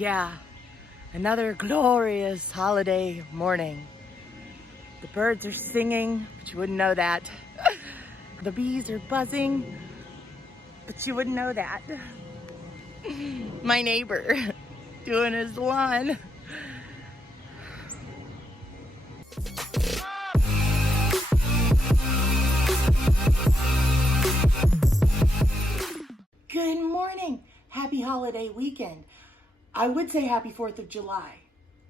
Yeah, another glorious holiday morning. The birds are singing, but you wouldn't know that. The bees are buzzing, but you wouldn't know that. My neighbor doing his lawn. Good morning. Happy holiday weekend. I would say happy 4th of July,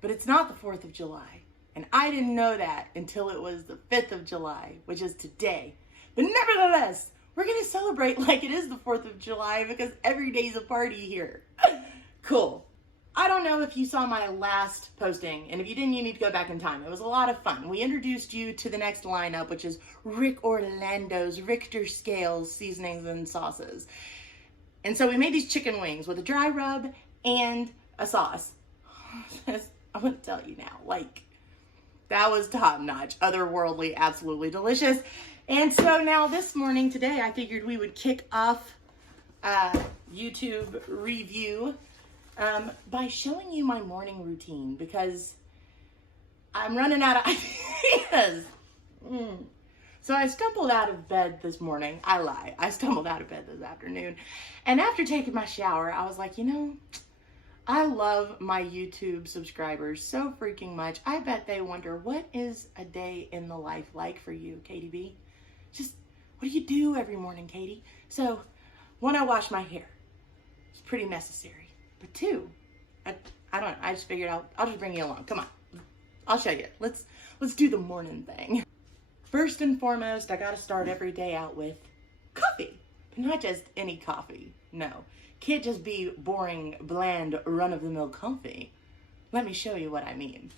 but it's not the 4th of July. And I didn't know that until it was the 5th of July, which is today. But nevertheless, we're going to celebrate like it is the 4th of July because every day's a party here. Cool. I don't know if you saw my last posting, and if you didn't, you need to go back in time. It was a lot of fun. We introduced you to the next lineup, which is Ric Orlando's Richter Scales Seasonings and Sauces. And so we made these chicken wings with a dry rub and a sauce. I'm going to tell you now, like, that was top notch, otherworldly, absolutely delicious. And so now this morning, today, I figured we would kick off YouTube review by showing you my morning routine because I'm running out of ideas. So I stumbled out of bed this morning. I lie. I stumbled out of bed this afternoon. And after taking my shower, I was like, you know, I love my YouTube subscribers so freaking much. I bet they wonder, what is a day in the life like for you, Katie B? Just, what do you do every morning, Katie? So, one, I wash my hair. It's pretty necessary. But two, I don't know. I just figured I'll just bring you along. Come on. I'll show you. Let's do the morning thing. First and foremost, I got to start every day out with coffee. But not just any coffee. No. Can't just be boring, bland, run-of-the-mill coffee. Let me show you what I mean.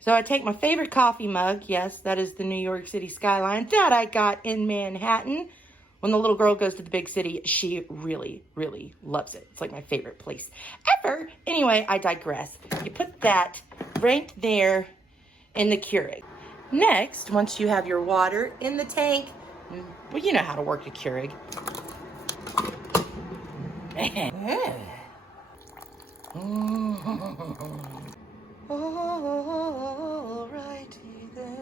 So I take my favorite coffee mug. Yes, that is the New York City skyline that I got in Manhattan. When the little girl goes to the big city, she really, really loves it. It's like my favorite place ever. Anyway, I digress. You put that right there in the Keurig. Next, once you have your water in the tank, well, you know how to work a Keurig. Alrighty then.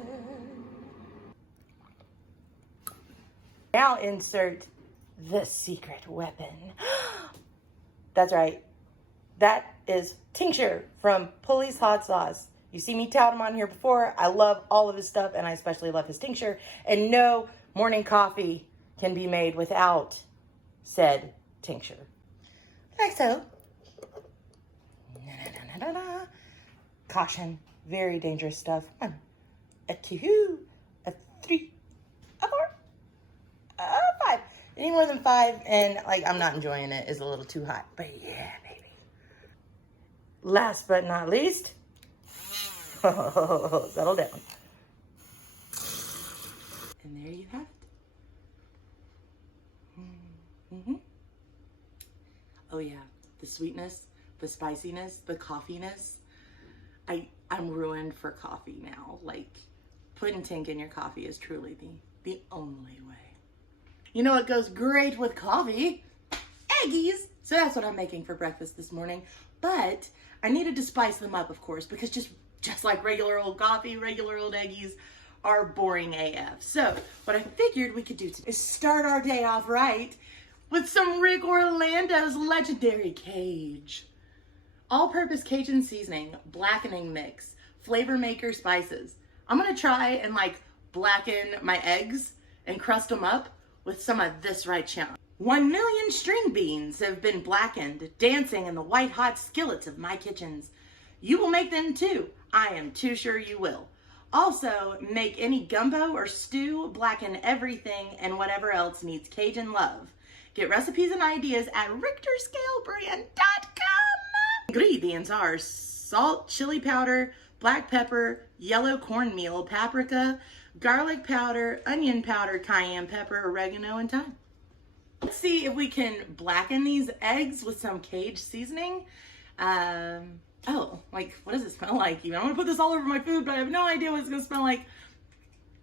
Now insert the secret weapon. That's right. That is tincture from Police Hot Sauce. You see me tout him on here before. I love all of his stuff, and I especially love his tincture. And no morning coffee can be made without said tincture. Like so. Caution. Very dangerous stuff. 1, a 2, a 3, a 4, a 5. Any more than 5, and like I'm not enjoying it, is a little too hot. But yeah, baby. Last but not least. Settle down. And there you have it. Mm-hmm. Oh yeah, the sweetness, the spiciness, the coffeeness. I'm ruined for coffee now. Like, putting tink in your coffee is truly the only way. You know what goes great with coffee? Eggies! So that's what I'm making for breakfast this morning. But I needed to spice them up, of course, because just like regular old coffee, regular old eggies are boring AF. So what I figured we could do is start our day off right with some Ric Orlando's legendary Cage. All-purpose Cajun seasoning, blackening mix, flavor maker spices. I'm gonna try and like blacken my eggs and crust them up with some of this right chunk. 1 million string beans have been blackened, dancing in the white hot skillets of my kitchens. You will make them too. I am too sure you will. Also, make any gumbo or stew, blacken everything, and whatever else needs Cajun love. Get recipes and ideas at RichterScaleBrand.com. Ingredients are salt, chili powder, black pepper, yellow cornmeal, paprika, garlic powder, onion powder, cayenne pepper, oregano, and thyme. Let's see if we can blacken these eggs with some Cage seasoning. Oh, like, what does it smell like even? I'm gonna put this all over my food, but I have no idea what it's gonna smell like.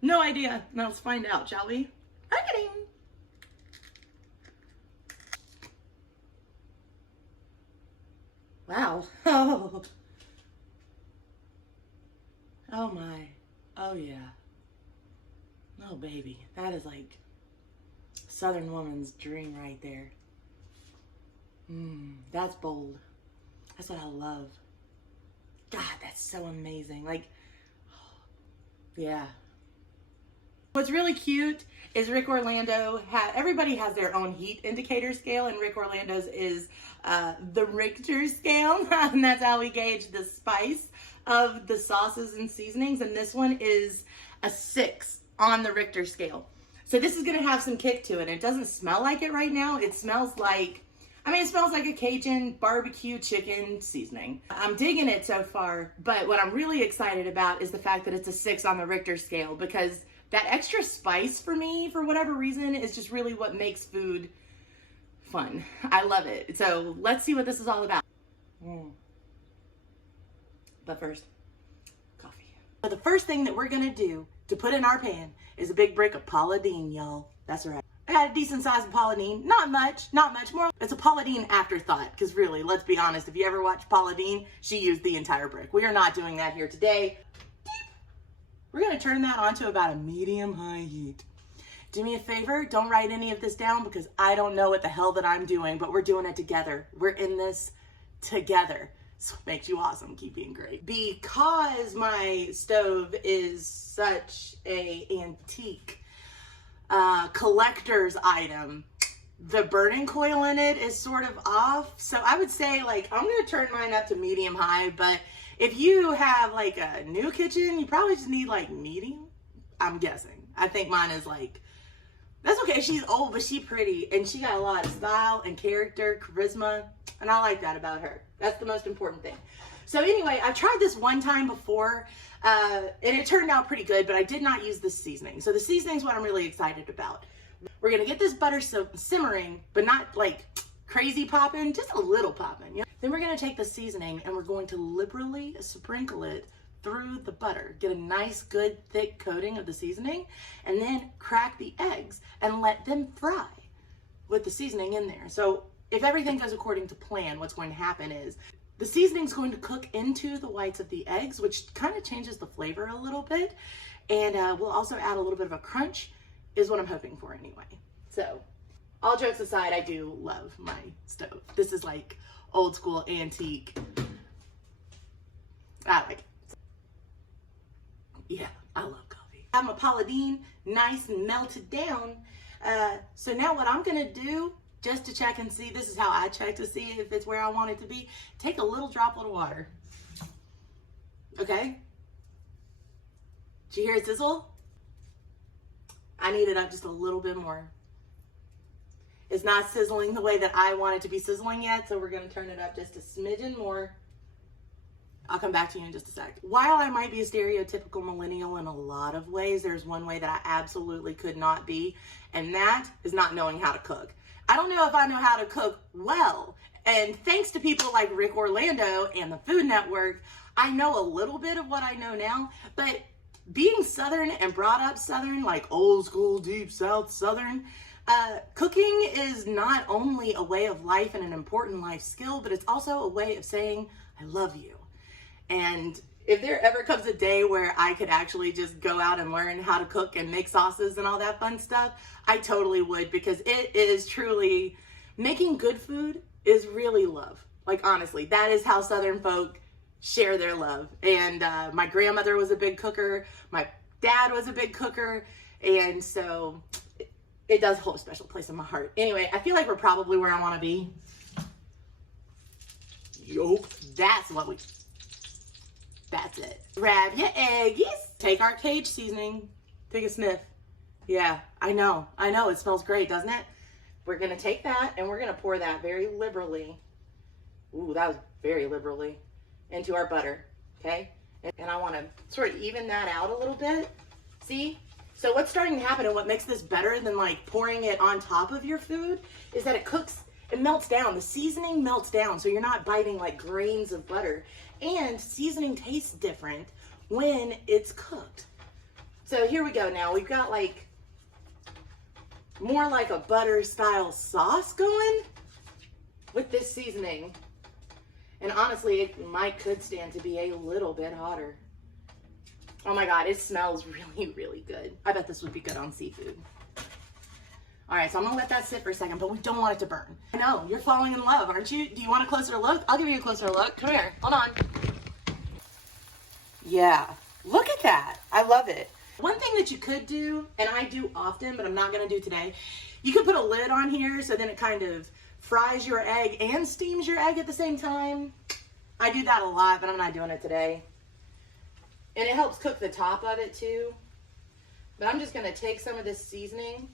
No idea. Now let's find out, shall we? Marketing. Wow. Oh. Oh my. Oh yeah. Oh baby. That is like Southern woman's dream right there. That's bold. That's what I love. God, that's so amazing. Like, yeah. What's really cute is Ric Orlando, everybody has their own heat indicator scale, and Ric Orlando's is the Richter scale, and that's how we gauge the spice of the sauces and seasonings, and this one is a 6 on the Richter scale. So this is gonna have some kick to it. It doesn't smell like it right now. It smells like, it smells like a Cajun barbecue chicken seasoning. I'm digging it so far, but what I'm really excited about is the fact that it's a 6 on the Richter scale, because that extra spice for me, for whatever reason, is just really what makes food fun. I love it. So let's see what this is all about. But first, coffee. So the first thing that we're gonna do to put in our pan is a big brick of Paula Deen, y'all. That's right. I got a decent sized Paula Deen. Not much more. It's a Paula Deen afterthought, because really, let's be honest, if you ever watch Paula Deen, she used the entire brick. We are not doing that here today. We're gonna turn that onto about a medium-high heat. Do me a favor, don't write any of this down, because I don't know what the hell that I'm doing, but we're doing it together. We're in this together. So it makes you awesome. Keep being great. Because my stove is such a antique collector's item, the burning coil in it is sort of off. So I would say, like, I'm gonna turn mine up to medium high, but if you have like a new kitchen, you probably just need like medium, I'm guessing. I think mine is like, that's okay. She's old, but she's pretty, and she got a lot of style and character, charisma, and I like that about her. That's the most important thing. So anyway, I tried this one time before, and it turned out pretty good, but I did not use the seasoning. So the seasoning is what I'm really excited about. We're gonna get this butter simmering, but not like crazy popping, just a little popping. You know? Then we're gonna take the seasoning and we're going to liberally sprinkle it through the butter. Get a nice, good, thick coating of the seasoning, and then crack the eggs and let them fry with the seasoning in there. So if everything goes according to plan, what's going to happen is the seasoning is going to cook into the whites of the eggs, which kind of changes the flavor a little bit. And we'll also add a little bit of a crunch, is what I'm hoping for anyway. So all jokes aside, I do love my stove. This is like old school antique. I like it. Yeah, I love coffee. I have my Paula Deen nice and melted down. So now what I'm gonna do, just to check and see, this is how I check to see if it's where I want it to be, take a little droplet of water. Okay? Did you hear it sizzle? I need it up just a little bit more. It's not sizzling the way that I want it to be sizzling yet, so we're gonna turn it up just a smidgen more. I'll come back to you in just a sec. While I might be a stereotypical millennial in a lot of ways, there's one way that I absolutely could not be, and that is not knowing how to cook. I don't know if I know how to cook well, and thanks to people like Ric Orlando and the Food Network, I know a little bit of what I know now, but being Southern and brought up Southern, like old school, deep South Southern, cooking is not only a way of life and an important life skill, but it's also a way of saying, I love you. And if there ever comes a day where I could actually just go out and learn how to cook and make sauces and all that fun stuff, I totally would, because it is truly, making good food is really love. Like, honestly, that is how Southern folk share their love. And my grandmother was a big cooker. My dad was a big cooker. And so it does hold a special place in my heart. Anyway, I feel like we're probably where I want to be. Yup. That's it. Grab your eggies. Take our cage seasoning. Take a sniff. Yeah, I know. It smells great, doesn't it? We're going to take that and we're going to pour that very liberally. Ooh, that was very liberally into our butter. Okay? And I want to sort of even that out a little bit. See? So what's starting to happen, and what makes this better than like pouring it on top of your food, is that it cooks, it melts down. The seasoning melts down, so you're not biting like grains of butter. And seasoning tastes different when it's cooked. So here we go now. We've got like more like a butter style sauce going with this seasoning. And honestly, it could stand to be a little bit hotter. Oh my God, it smells really, really good. I bet this would be good on seafood. All right, so I'm gonna let that sit for a second, but we don't want it to burn. I know, you're falling in love, aren't you? Do you want a closer look? I'll give you a closer look. Come here, hold on. Yeah, look at that. I love it. One thing that you could do, and I do often, but I'm not gonna do today, you could put a lid on here so then it kind of fries your egg and steams your egg at the same time. I do that a lot, but I'm not doing it today. And it helps cook the top of it too. But I'm just gonna take some of this seasoning,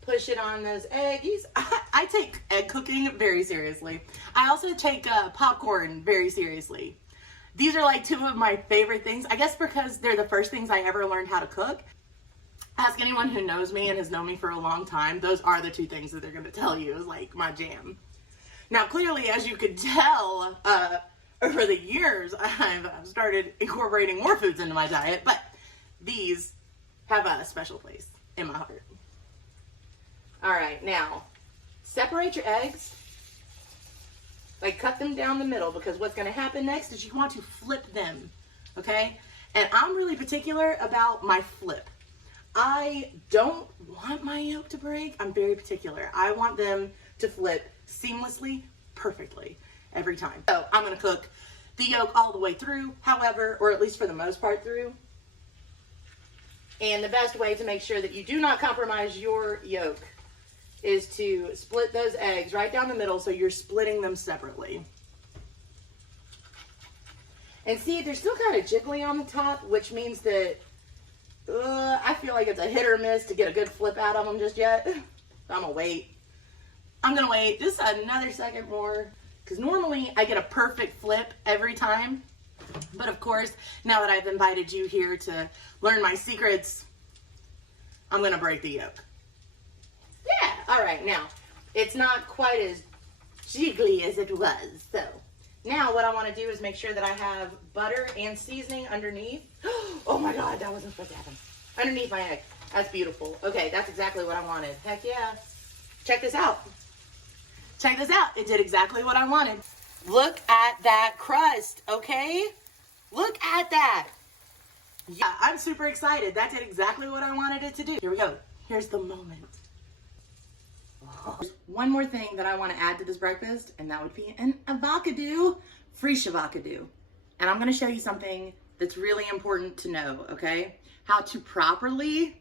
push it on those eggs. I take egg cooking very seriously. I also take popcorn very seriously. These are like two of my favorite things. I guess because they're the first things I ever learned how to cook. Ask anyone who knows me and has known me for a long time, those are the two things that they're gonna tell you is like my jam. Now clearly, as you could tell, over the years, I've started incorporating more foods into my diet, but these have a special place in my heart. All right, now, separate your eggs. Like, cut them down the middle, because what's gonna happen next is you want to flip them, okay? And I'm really particular about my flip. I don't want my yolk to break. I'm very particular. I want them to flip seamlessly, perfectly, every time. So I'm gonna cook the yolk all the way through, however, or at least for the most part through. And the best way to make sure that you do not compromise your yolk is to split those eggs right down the middle so you're splitting them separately. And see, they're still kind of jiggly on the top, which means that I feel like it's a hit or miss to get a good flip out of them just yet. I'm gonna wait. I'm gonna wait just another second more, because normally I get a perfect flip every time. But of course, now that I've invited you here to learn my secrets, I'm gonna break the yolk. Yeah, all right, now, it's not quite as jiggly as it was, so. Now what I wanna do is make sure that I have butter and seasoning underneath. Oh my God, that wasn't supposed to happen. Underneath my egg. That's beautiful. Okay, that's exactly what I wanted. Heck yeah. Check this out. Check this out. It did exactly what I wanted. Look at that crust, okay? Look at that. Yeah, I'm super excited. That did exactly what I wanted it to do. Here we go. Here's the moment. There's one more thing that I want to add to this breakfast, and that would be an avocado, fresh avocado. And I'm going to show you something that's really important to know, okay? How to properly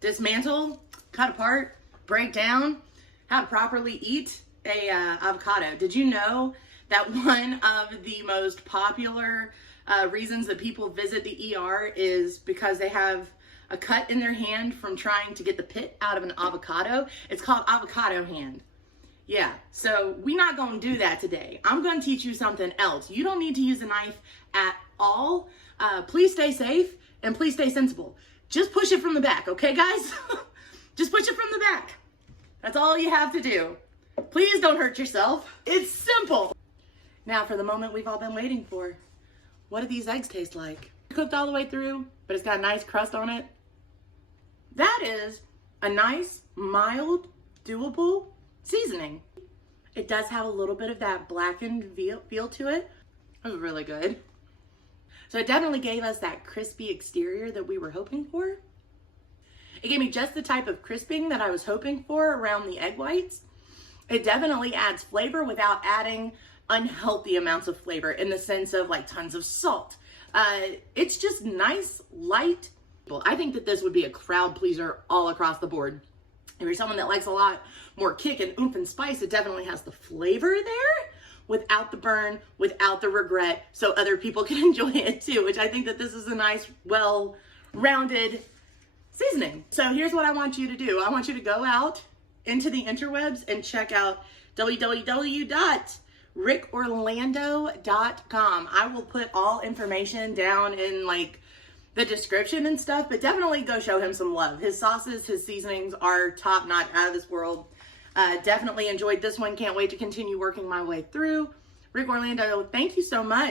dismantle, cut apart, break down, how to properly eat a avocado. Did you know that one of the most popular reasons that people visit the ER is because they have a cut in their hand from trying to get the pit out of an avocado? It's called avocado hand. Yeah, so we're not gonna do that today. I'm gonna teach you something else. You don't need to use a knife at all. Please stay safe and please stay sensible. Just push it from the back, okay guys? Just push it from the back. That's all you have to do. Please don't hurt yourself. It's simple. Now for the moment we've all been waiting for. What do these eggs taste like? Cooked all the way through, but it's got a nice crust on it. That is a nice, mild, doable seasoning. It does have a little bit of that blackened feel to it. It was really good. So it definitely gave us that crispy exterior that we were hoping for. It gave me just the type of crisping that I was hoping for around the egg whites. It definitely adds flavor without adding unhealthy amounts of flavor in the sense of like tons of salt. It's just nice, light. I think that this would be a crowd pleaser all across the board. If you're someone that likes a lot more kick and oomph and spice, it definitely has the flavor there without the burn, without the regret, so other people can enjoy it too, which I think that this is a nice, well-rounded seasoning. So here's what I want you to do. I want you to go out into the interwebs and check out www.ricorlando.com. I will put all information down in like the description and stuff, but definitely go show him some love. His sauces, his seasonings are top notch, out of this world. Definitely enjoyed this one. Can't wait to continue working my way through. Ric Orlando, thank you so much.